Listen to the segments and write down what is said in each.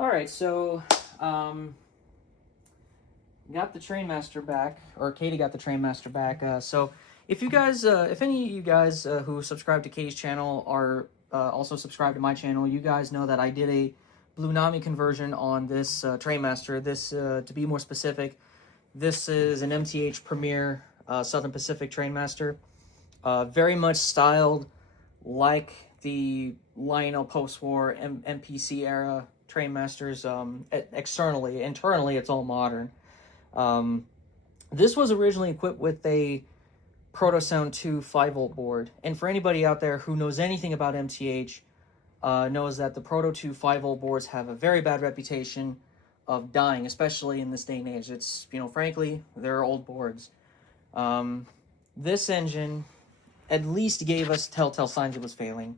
All right, so got the Trainmaster back, or Katie got the Trainmaster back. So if you guys, if any of you guys who subscribe to Katie's channel are also subscribed to my channel, you guys know that I did a Blue Nami conversion on this Trainmaster. This, to be more specific, this is an MTH Premier Southern Pacific Trainmaster. Very much styled like the Lionel post-war MPC era Trainmasters. Externally, internally, it's all modern. This was originally equipped with a Protosound 2 5-volt board, and for anybody out there who knows anything about MTH, knows that the Proto 2 5-volt boards have a very bad reputation of dying, especially in this day and age. It's, frankly, they're old boards. This engine at least gave us telltale signs it was failing.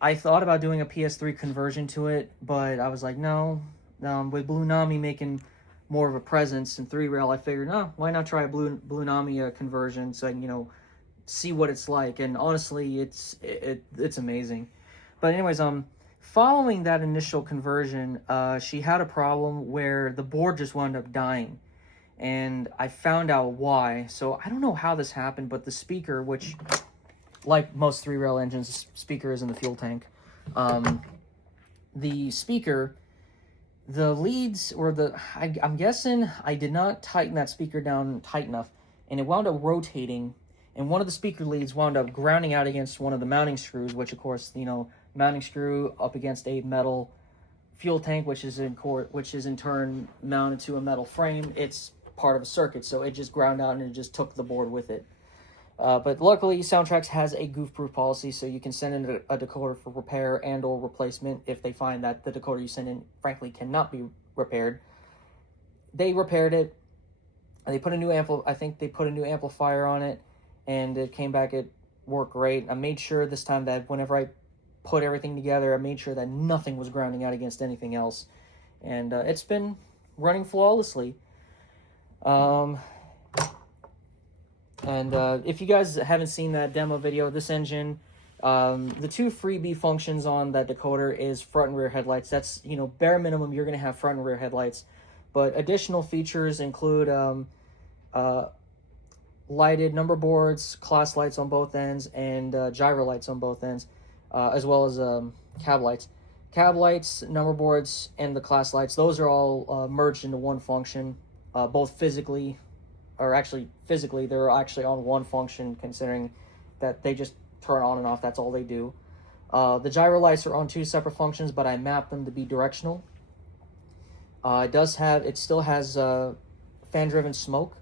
I thought about doing a PS3 conversion to it, but I was like, no. With Blue Nami making more of a presence in 3-rail, I figured, why not try a Blue Nami conversion so I can, see what it's like. And honestly, it's amazing. But anyways, following that initial conversion, she had a problem where the board just wound up dying. And I found out why. So I don't know how this happened, but the speaker, which, like most 3-rail engines, the speaker is in the fuel tank. The speaker, the leads, or I'm guessing I did not tighten that speaker down tight enough, and it wound up rotating, and one of the speaker leads wound up grounding out against one of the mounting screws, which of course, mounting screw up against a metal fuel tank, which is in turn mounted to a metal frame. It's part of a circuit, so it just ground out and it just took the board with it. But luckily, Soundtrax has a goof-proof policy, so you can send in a decoder for repair and or replacement if they find that the decoder you send in, frankly, cannot be repaired. They repaired it. They put a new I think they put a new amplifier on it, and it came back. It worked great. I made sure this time that whenever I put everything together, I made sure that nothing was grounding out against anything else, and it's been running flawlessly. And if you guys haven't seen that demo video, this engine, the two freebie functions on that decoder is front and rear headlights. That's, bare minimum, you're going to have front and rear headlights. But additional features include lighted number boards, class lights on both ends, and gyro lights on both ends, as well as cab lights. Cab lights, number boards, and the class lights, those are all merged into one function, both physically, they're actually on one function, considering that they just turn on and off. That's all they do. The gyro lights are on two separate functions, but I mapped them to be directional. It still has fan-driven smoke,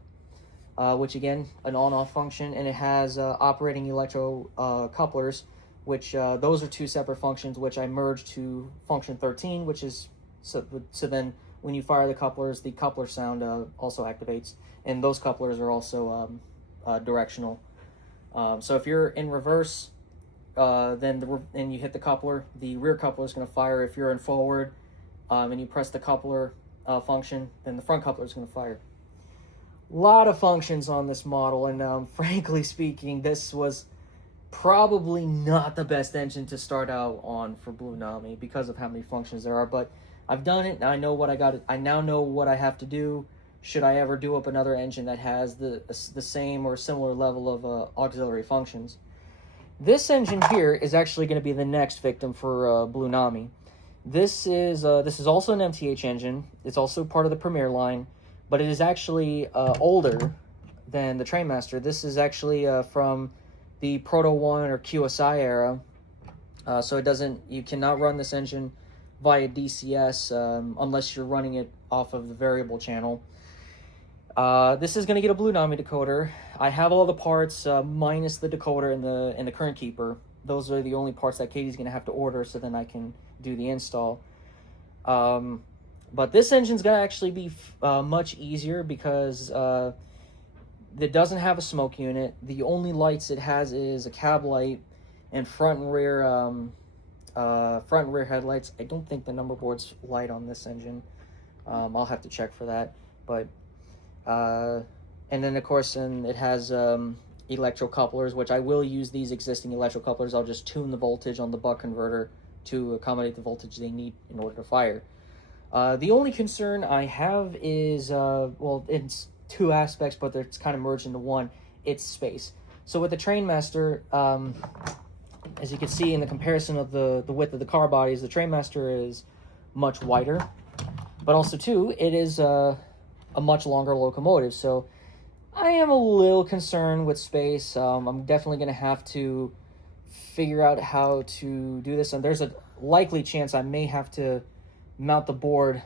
which again, an on-off function, and it has operating electro couplers, which those are two separate functions, which I merged to function 13, which is so then when you fire the couplers, the coupler sound also activates, and those couplers are also directional. So if you're in reverse, then you hit the coupler, the rear coupler is going to fire. If you're in forward, and you press the coupler function, then the front coupler is going to fire. A lot of functions on this model, and frankly speaking, this was probably not the best engine to start out on for Blue Nami because of how many functions there are, but I've done it, and I know what I now know what I have to do should I ever do up another engine that has the same or similar level of auxiliary functions. This engine here is actually going to be the next victim for Blue Nami. This is also an MTH engine. It's also part of the Premier line, but it is actually older than the Trainmaster. This is actually from the Proto 1 or QSI era, so you cannot run this engine via DCS unless you're running it off of the variable channel. This is going to get a Blue Nami decoder. I have all the parts minus the decoder and the current keeper. Those are the only parts that Katie's going to have to order, so then I can do the install. But this engine's going to actually be much easier because it doesn't have a smoke unit. The only lights it has is a cab light and front and rear headlights. I don't think the number board's light on this engine. I'll have to check for that. But and then of course, it has electro couplers, which I will use these existing electro couplers. I'll just tune the voltage on the buck converter to accommodate the voltage they need in order to fire. The only concern I have is, well, it's two aspects, but it's kind of merged into one. It's space. So with the Trainmaster, as you can see in the comparison of the width of the car bodies, the Trainmaster is much wider, but also too, it is a much longer locomotive. So I am a little concerned with space. I'm definitely going to have to figure out how to do this, and there's a likely chance I may have to mount the board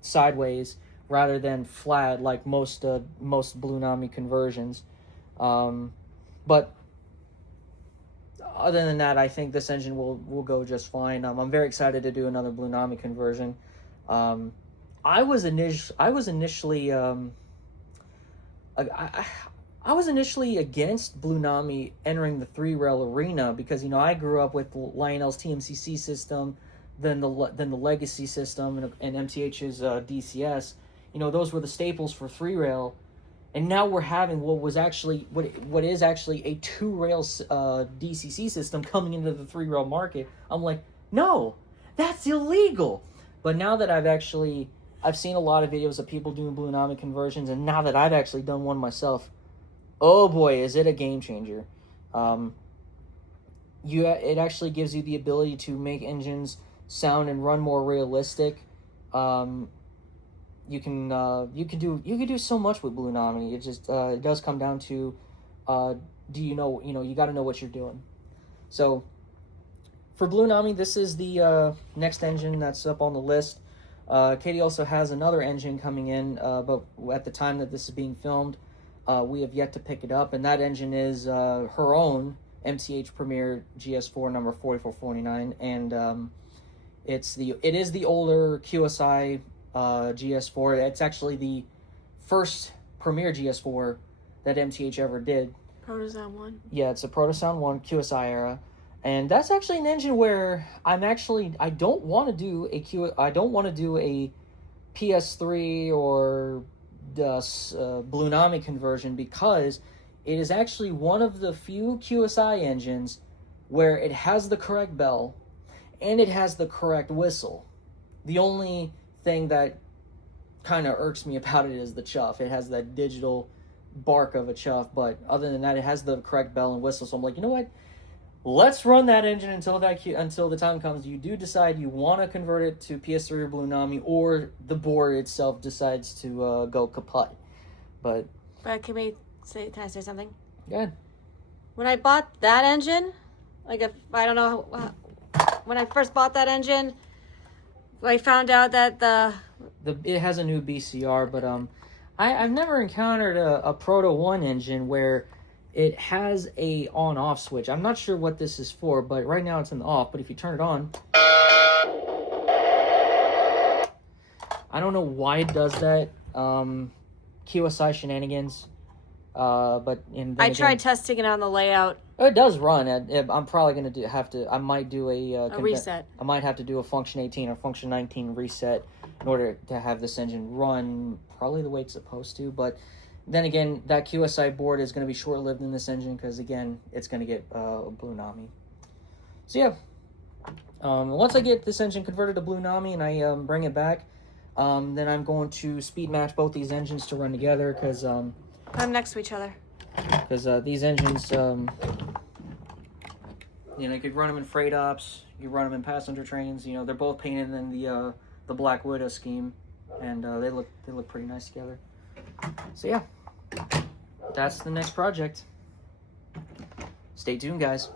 sideways rather than flat like most Blue Nami conversions. But other than that, I think this engine will go just fine. I'm very excited to do another Blue Nami conversion. I was initially against Blue Nami entering the 3-rail arena because I grew up with Lionel's TMCC system, then the Legacy system, and MTH's DCS. Those were the staples for 3-rail, and now we're having what is actually a 2-rail DCC system coming into the 3-rail market. I'm like, no, that's illegal. But now that I've seen a lot of videos of people doing Blue Nami conversions, and now that I've actually done one myself, oh boy, is it a game changer. It actually gives you the ability to make engines sound and run more realistic. You can do so much with Blue Nami. It just it does come down to you got to know what you're doing. So for Blue Nami, this is the next engine that's up on the list. Katie also has another engine coming in, but at the time that this is being filmed, we have yet to pick it up, and that engine is her own MTH Premier GS4 number 4449, and it is the older QSI GS4. It's actually the first Premier GS4 that MTH ever did. Protosound 1. Yeah, it's a Protosound 1 QSI era. And that's actually an engine where I don't want to do a PS3 or Blue Nami conversion, because it is actually one of the few QSI engines where it has the correct bell and it has the correct whistle. The only thing that kind of irks me about it is the chuff. It has that digital bark of a chuff, but other than that, it has the correct bell and whistle. So I'm like, you know what? Let's run that engine until the time comes. You do decide you want to convert it to PS3 or Blue Nami, or the board itself decides to go kaput. But can I say something? Go ahead. When I bought that engine, when I first bought that engine, I found out that it has a new BCR, but I've never encountered a Proto 1 engine where it has a on-off switch. I'm not sure what this is for, but right now it's in the off. But if you turn it on, I don't know why it does that. QSI shenanigans. I tried testing it on the layout. It does run. I'm probably gonna I might do a reset. I might have to do a function 18 or function 19 reset in order to have this engine run probably the way it's supposed to. But then again, that QSI board is going to be short-lived in this engine because, again, it's going to get Blue Nami. So, yeah. Once I get this engine converted to Blue Nami and I bring it back, then I'm going to speed match both these engines to run together because... I'm next to each other. Because these engines, you could run them in freight ops, you run them in passenger trains. They're both painted in the Black Widow scheme, and they look pretty nice together. So yeah, that's the next project. Stay tuned, guys.